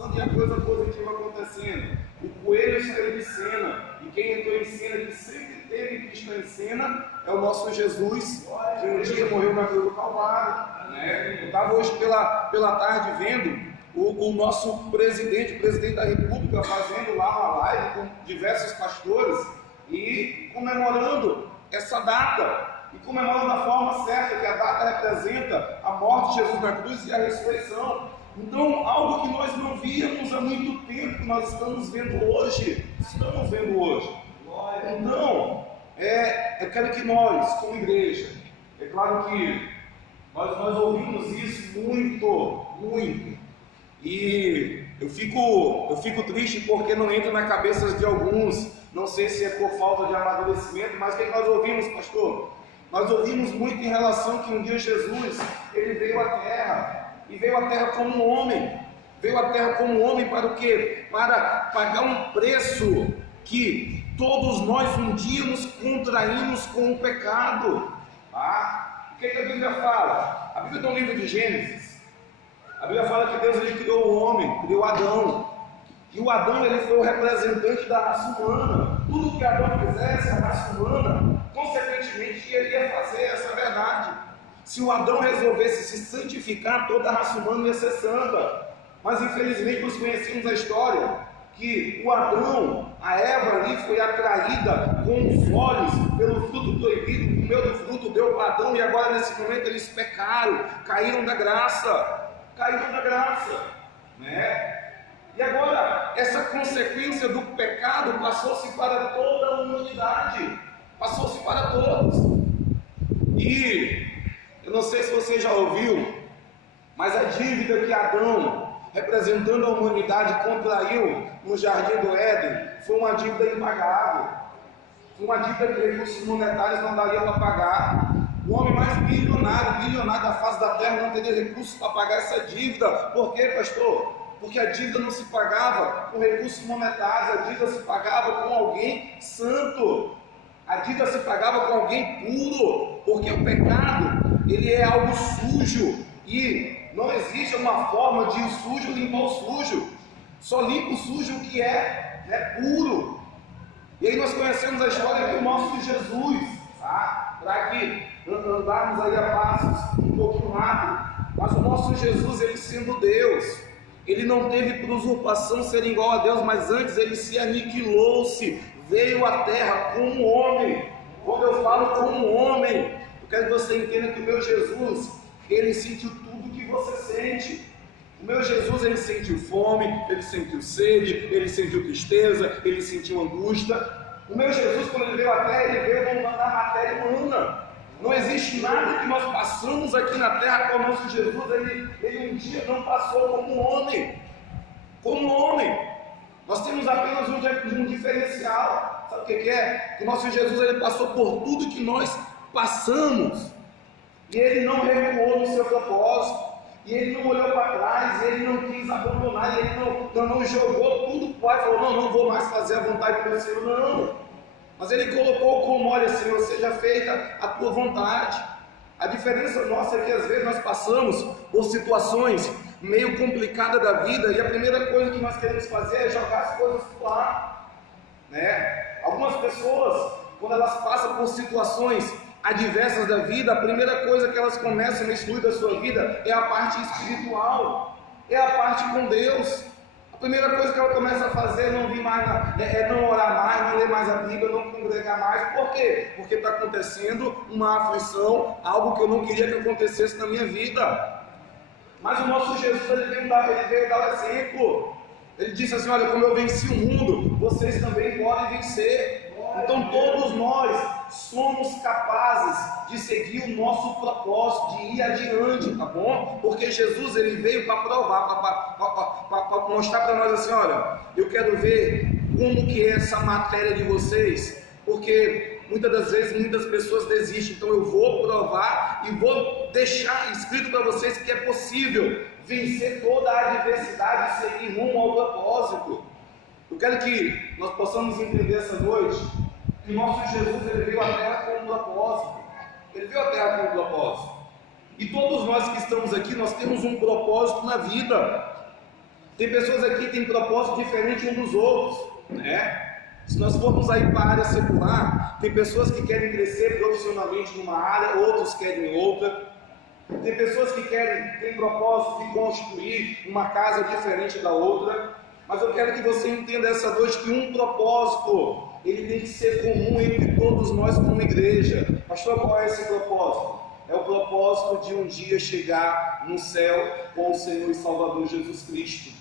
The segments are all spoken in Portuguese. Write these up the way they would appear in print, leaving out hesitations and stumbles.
passando e a coisa positiva acontecendo. O coelho saiu de cena, e quem entrou em cena, que sempre teve que estar em cena, é o nosso Jesus, que um dia morreu na cruz do Calvário. Eu estava hoje pela tarde vendo o nosso presidente, o presidente da República, fazendo lá uma live com diversos pastores e comemorando essa data. E comemorando da forma certa, que a data representa a morte de Jesus na cruz e a ressurreição. Então, algo que nós não víamos há muito tempo, nós estamos vendo hoje. Então, eu quero que nós, como igreja, é claro que nós ouvimos isso muito. E eu fico triste porque não entra na cabeça de alguns, não sei se é por falta de amadurecimento, mas o que nós ouvimos, pastor? Nós ouvimos muito em relação que um dia Jesus, ele veio à Terra, e veio à Terra como um homem. Veio à Terra como um homem para o quê? Para pagar um preço que todos nós um dia nos contraímos com o pecado. O que a Bíblia fala? A Bíblia tem um livro de Gênesis. A Bíblia fala que Deus ele criou o homem, criou Adão. E o Adão ele foi o representante da raça humana. Tudo que Adão fizesse, a raça humana, consequentemente, iria fazer, essa é a verdade. Se o Adão resolvesse se santificar, toda a raça humana ia ser santa. Mas infelizmente nós conhecemos a história, que o Adão, a Eva ali foi atraída com os olhos pelo fruto proibido, comeu do fruto, deu para Adão, e agora nesse momento eles pecaram, caíram da graça, E agora, essa consequência do pecado passou-se para toda a humanidade, passou-se para todos. E eu não sei se você já ouviu, mas a dívida que Adão, representando a humanidade, contraiu no Jardim do Éden, foi uma dívida impagável. Foi uma dívida que recursos monetários não dariam para pagar. O homem mais bilionário da face da terra não teria recursos para pagar essa dívida. Por quê, pastor? Porque a dívida não se pagava com recursos monetários, a dívida se pagava com alguém santo, a dívida se pagava com alguém puro, porque o pecado, ele é algo sujo, e não existe uma forma de o sujo limpar o sujo, só limpa o sujo que é puro. E aí nós conhecemos a história do nosso Jesus, para que andarmos aí a passos um pouquinho rápido, mas o nosso Jesus, ele sendo Deus, ele não teve por usurpação ser igual a Deus, mas antes ele se aniquilou-se, veio à terra como homem. Quando eu falo como homem, eu quero que você entenda que o meu Jesus, ele sentiu tudo que você sente. O meu Jesus, ele sentiu fome, ele sentiu sede, ele sentiu tristeza, ele sentiu angústia. O meu Jesus, quando ele veio à terra, ele veio na matéria humana. Não existe nada que nós passamos aqui na terra com o nosso Jesus, ele um dia não passou como um homem. Nós temos apenas um diferencial. Sabe o que é? Que o nosso Jesus, ele passou por tudo que nós passamos, e ele não recuou no seu propósito, e ele não olhou para trás, e ele não quis abandonar, e ele não jogou tudo para e falou, não vou mais fazer a vontade do meu Senhor, não. Mas ele colocou como, olha, Senhor, seja feita a tua vontade. A diferença nossa é que às vezes nós passamos por situações meio complicadas da vida, e a primeira coisa que nós queremos fazer é jogar as coisas para lá. Algumas pessoas, quando elas passam por situações adversas da vida, a primeira coisa que elas começam a excluir da sua vida é a parte espiritual, é a parte com Deus. A primeira coisa que ela começa a fazer é não vir mais, não orar mais, não ler mais a Bíblia, não congregar mais. Por quê? Porque está acontecendo uma aflição, algo que eu não queria que acontecesse na minha vida. Mas o nosso Jesus, ele veio dar o exemplo. Ele disse assim, olha, como eu venci o mundo, vocês também podem vencer. Então todos nós somos capazes de seguir o nosso propósito, de ir adiante, tá bom? Porque Jesus, ele veio para provar, para mostrar para nós assim, olha, eu quero ver como que é essa matéria de vocês, porque muitas das vezes muitas pessoas desistem, então eu vou provar e vou deixar escrito para vocês que é possível vencer toda a adversidade e seguir rumo ao propósito. Eu quero que nós possamos entender essa noite que o nosso Jesus, ele veio à terra com um propósito. Ele veio à terra com um propósito. E todos nós que estamos aqui, nós temos um propósito na vida. Tem pessoas aqui que têm propósito diferente um dos outros, né? Se nós formos aí para a área secular, tem pessoas que querem crescer profissionalmente numa área, outros querem outra. Tem pessoas que têm propósito de construir uma casa diferente da outra. Mas eu quero que você entenda essa noite que um propósito, ele tem que ser comum entre todos nós como igreja. Pastor, qual é esse propósito? É o propósito de um dia chegar no céu com o Senhor e Salvador Jesus Cristo.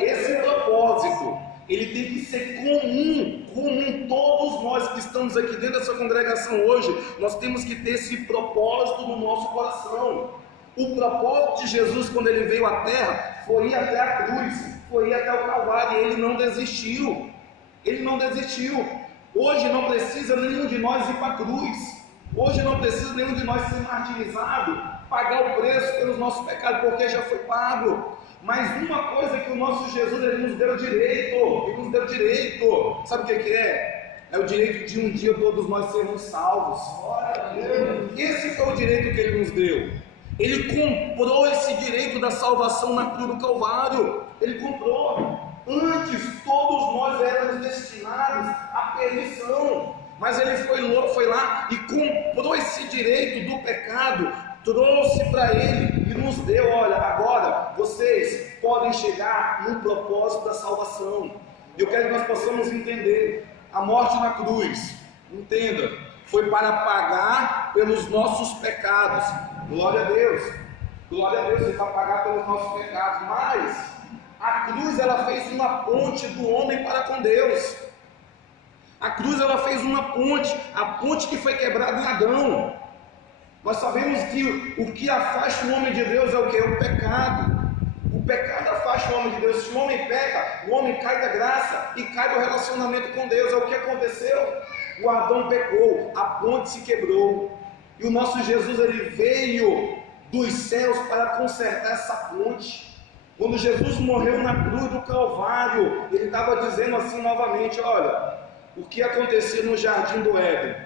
Esse propósito, ele tem que ser comum, todos nós que estamos aqui dentro dessa congregação hoje, nós temos que ter esse propósito no nosso coração. O propósito de Jesus, quando ele veio à terra, foi ir até a cruz, foi ir até o Calvário, e ele não desistiu. Hoje não precisa nenhum de nós ir para a cruz, hoje não precisa nenhum de nós ser martirizado, pagar o preço pelos nossos pecados, porque já foi pago. Mas uma coisa que o nosso Jesus, ele nos deu direito, sabe o que é? É o direito de um dia todos nós sermos salvos. Esse foi o direito que ele nos deu. Ele comprou esse direito da salvação na cruz do Calvário. Ele comprou. Antes todos nós éramos destinados à perdição, mas ele foi lá e comprou esse direito do pecado, trouxe para ele e nos deu. Olha, agora vocês podem chegar no propósito da salvação. Eu quero que nós possamos entender a morte na cruz. Entenda, foi para pagar pelos nossos pecados. Glória a Deus, ele vai pagar pelos nossos pecados. Mas a cruz, ela fez uma ponte do homem para com Deus. A cruz, ela fez uma ponte, a ponte que foi quebrada em Adão. Nós sabemos que o que afasta o homem de Deus é o que? É o pecado. O pecado afasta o homem de Deus. Se o homem peca, o homem cai da graça e cai do relacionamento com Deus. É o que aconteceu. O Adão pecou, a ponte se quebrou. E o nosso Jesus, ele veio dos céus para consertar essa ponte. Quando Jesus morreu na cruz do Calvário, ele estava dizendo assim novamente: olha, o que aconteceu no jardim do Éden,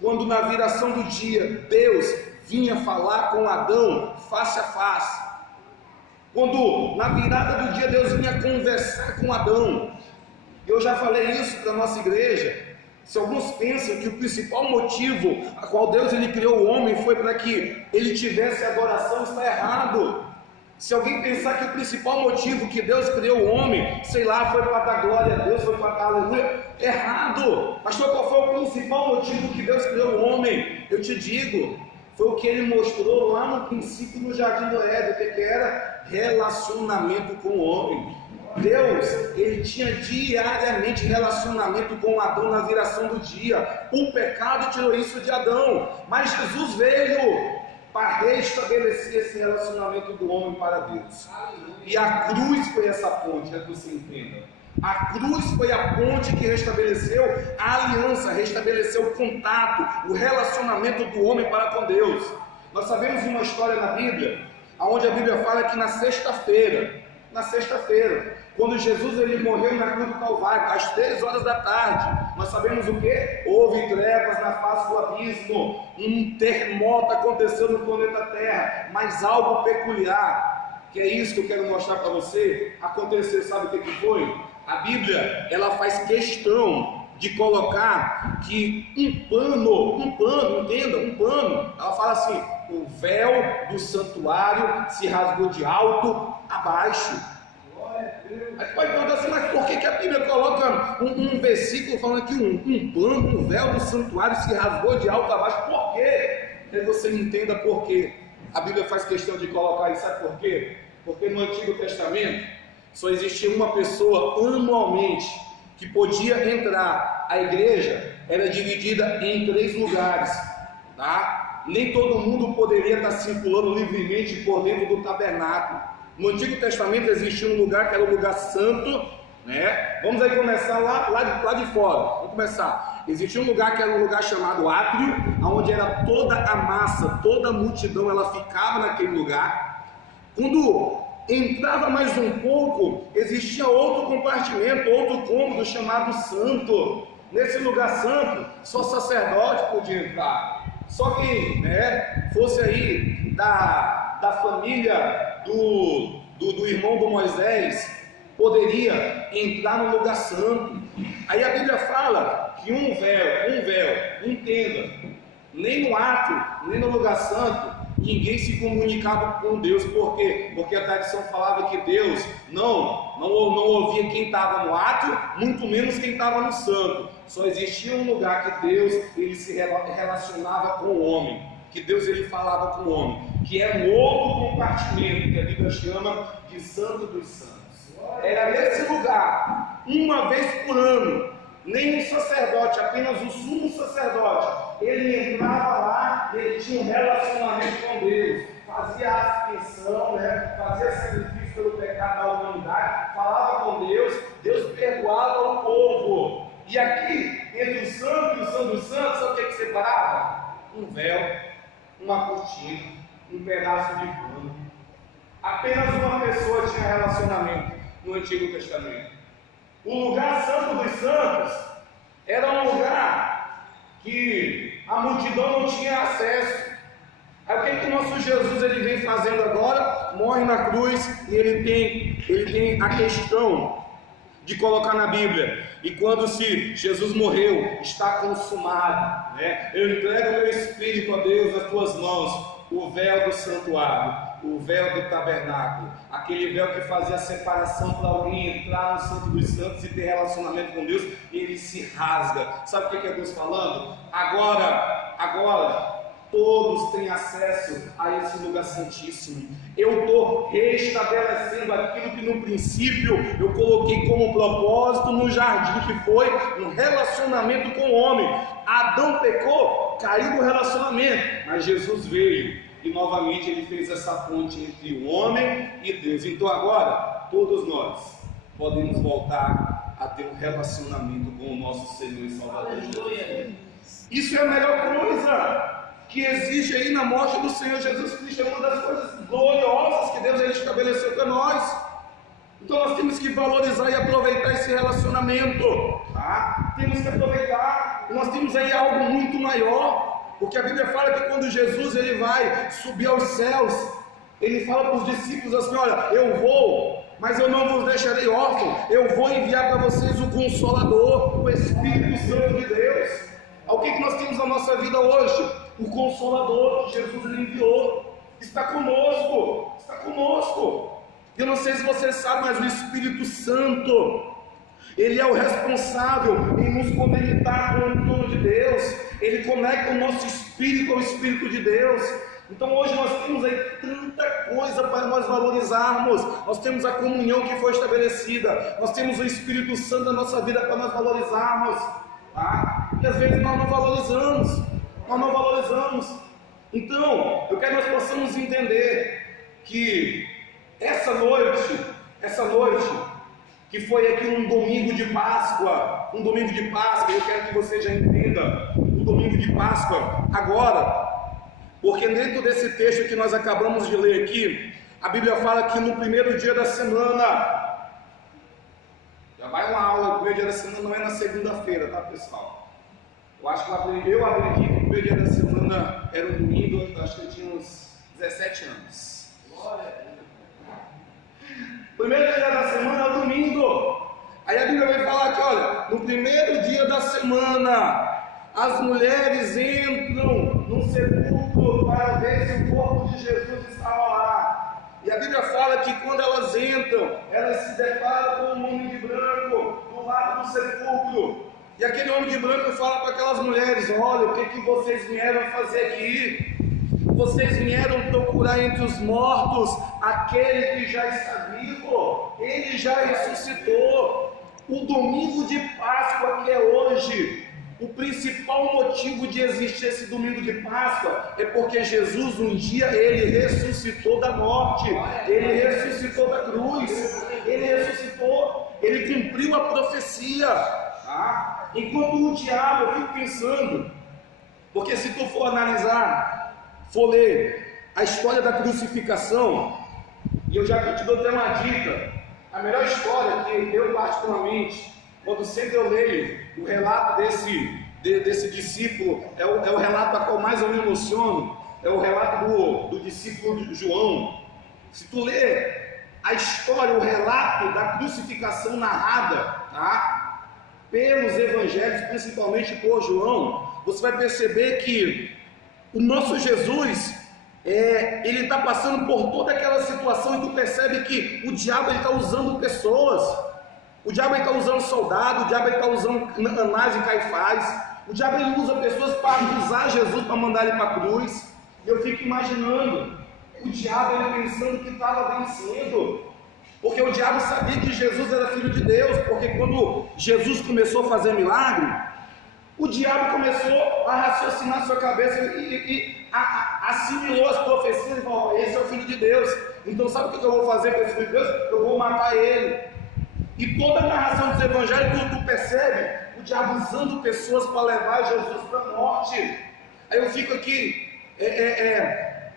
quando na viração do dia Deus vinha falar com Adão face a face, quando na virada do dia Deus vinha conversar com Adão. Eu já falei isso para a nossa igreja. Se alguns pensam que o principal motivo a qual Deus ele criou o homem foi para que ele tivesse adoração, está errado. Se alguém pensar que o principal motivo que Deus criou o homem, sei lá, foi para dar glória a Deus, foi para dar aleluia, errado. Pastor, qual foi o principal motivo que Deus criou o homem? Eu te digo, foi o que ele mostrou lá no princípio no jardim do Éden, que era relacionamento com o homem. Deus, ele tinha diariamente relacionamento com Adão na viração do dia. O pecado tirou isso de Adão, mas Jesus veio para restabelecer esse relacionamento do homem para Deus. E a cruz foi essa ponte, é que você entenda. A cruz foi a ponte que restabeleceu a aliança, restabeleceu o contato, o relacionamento do homem para com Deus. Nós sabemos uma história na Bíblia, onde a Bíblia fala que na sexta-feira, quando Jesus ele morreu na cruz do Calvário, às 3 horas da tarde, nós sabemos o que? Houve trevas na face do abismo, um terremoto aconteceu no planeta Terra, mas algo peculiar, que é isso que eu quero mostrar para você, aconteceu, sabe o que foi? A Bíblia, ela faz questão de colocar que um pano, entenda, um pano, ela fala assim: o véu do santuário se rasgou de alto a baixo. Aí pode perguntar assim, mas por que a Bíblia coloca um versículo falando que um pano, um véu do santuário se rasgou de alto a baixo? Por quê? Que você entenda por quê. A Bíblia faz questão de colocar isso, sabe por quê? Porque no Antigo Testamento só existia uma pessoa anualmente que podia entrar. A igreja era dividida em 3 lugares, tá? Nem todo mundo poderia estar circulando livremente por dentro do tabernáculo. No Antigo Testamento existia um lugar que era o lugar santo, né? Vamos aí começar lá de fora. Vamos começar. Existia um lugar que era um lugar chamado átrio, onde era toda a massa, toda a multidão, ela ficava naquele lugar. Quando entrava mais um pouco, existia outro compartimento, outro cômodo chamado santo. Nesse lugar santo, só sacerdote podia entrar. Só quem, né, fosse aí da família do irmão do Moisés, poderia entrar no lugar santo. Aí a Bíblia fala que um véu, entenda, nem no átrio, nem no lugar santo, ninguém se comunicava com Deus. Por quê? Porque a tradição falava que Deus não ouvia quem estava no átrio, muito menos quem estava no santo. Só existia um lugar que Deus ele se relacionava com o homem, que Deus ele falava com o homem, que é um outro compartimento que a Bíblia chama de Santo dos Santos. Era nesse lugar, uma vez por ano, nem o sacerdote, apenas o sumo sacerdote, ele entrava lá e ele tinha um relacionamento com Deus, fazia aspersão, fazia sacrifício pelo pecado da humanidade, falava com Deus, Deus perdoava o povo. E aqui, entre o santo e o santo dos santos, sabe o que separava? Um véu, uma cortina, um pedaço de pano. Apenas uma pessoa tinha relacionamento no Antigo Testamento. O lugar santo dos santos era um lugar que a multidão não tinha acesso. Aí o que o nosso Jesus ele vem fazendo agora? Morre na cruz e ele tem a questão de colocar na Bíblia: e quando se Jesus morreu, está consumado, eu entrego meu espírito a Deus nas tuas mãos. O véu do santuário, o véu do tabernáculo, aquele véu que fazia a separação para alguém entrar no Santo dos Santos e ter relacionamento com Deus, ele se rasga. Sabe o que é Deus falando? Agora todos têm acesso a esse lugar santíssimo. Eu estou restabelecendo aquilo que no princípio eu coloquei como propósito no jardim, que foi um relacionamento com o homem. Adão pecou, caiu no relacionamento, mas Jesus veio e novamente ele fez essa ponte entre o homem e Deus. Então agora todos nós podemos voltar a ter um relacionamento com o nosso Senhor e Salvador Jesus. Isso é a melhor coisa que existe aí na morte do Senhor Jesus Cristo. É uma das coisas gloriosas que Deus ele estabeleceu para nós. Então nós temos que valorizar e aproveitar esse relacionamento, tá? Temos que aproveitar. E nós temos aí algo muito maior, porque a Bíblia fala que quando Jesus ele vai subir aos céus, ele fala para os discípulos assim: olha, eu vou, mas eu não vos deixarei órfãos, eu vou enviar para vocês o Consolador, o Espírito Santo de Deus. O que nós temos na nossa vida hoje? O Consolador que Jesus ele enviou, está conosco, está conosco. Eu não sei se você sabe, mas o Espírito Santo, ele é o responsável em nos conectar com o trono de Deus. Ele conecta o nosso espírito ao Espírito de Deus. Então hoje nós temos aí tanta coisa para nós valorizarmos. Nós temos a comunhão que foi estabelecida, nós temos o Espírito Santo na nossa vida para nós valorizarmos, tá? E às vezes nós não valorizamos. Então eu quero que nós possamos entender que essa noite, que foi aqui um domingo de Páscoa, eu quero que você já entenda, um domingo de Páscoa, agora, porque dentro desse texto que nós acabamos de ler aqui, a Bíblia fala que no primeiro dia da semana, já vai uma aula, o primeiro dia da semana não é na segunda-feira, tá pessoal? Eu acho que eu abri aqui que o primeiro dia da semana era um domingo, acho que eu tinha uns 17 anos. Primeiro dia da semana é o domingo. Aí a Bíblia vai falar que, olha, no primeiro dia da semana, as mulheres entram no sepulcro para ver se o corpo de Jesus estava lá. E a Bíblia fala que quando elas entram, elas se deparam com um homem de branco do lado do sepulcro. E aquele homem de branco fala para aquelas mulheres: olha, o que vocês vieram fazer aqui? Vocês vieram procurar entre os mortos aquele que já está vivo, ele já ressuscitou. O domingo de Páscoa que é hoje, o principal motivo de existir esse domingo de Páscoa é porque Jesus um dia ele ressuscitou da morte, ele ressuscitou da cruz, ele ressuscitou, ele cumpriu a profecia. Tá? Enquanto o diabo, eu fico pensando, porque se tu for analisar, for ler a história da crucificação, e eu já te dou até uma dica, a melhor história que eu particularmente, quando sempre eu leio o relato desse discípulo, é o relato a qual mais eu me emociono, é o relato do discípulo João. Se tu ler a história, o relato da crucificação narrada, tá? Pelos evangelhos, principalmente por João, você vai perceber que o nosso Jesus, ele está passando por toda aquela situação e tu percebe que o diabo está usando pessoas, o diabo está usando soldado, o diabo está usando Anás e Caifás, o diabo ele usa pessoas para acusar Jesus, para mandar ele para a cruz. Eu fico imaginando o diabo ele pensando que estava vencendo, porque o diabo sabia que Jesus era filho de Deus, porque quando Jesus começou a fazer milagre, o diabo começou a raciocinar na sua cabeça e assimilou as profecias e falou: esse é o filho de Deus, então sabe o que eu vou fazer com esse filho de Deus? Eu vou matar ele. E toda a narração dos evangelhos tu percebe o diabo usando pessoas para levar Jesus para a morte. Aí eu fico aqui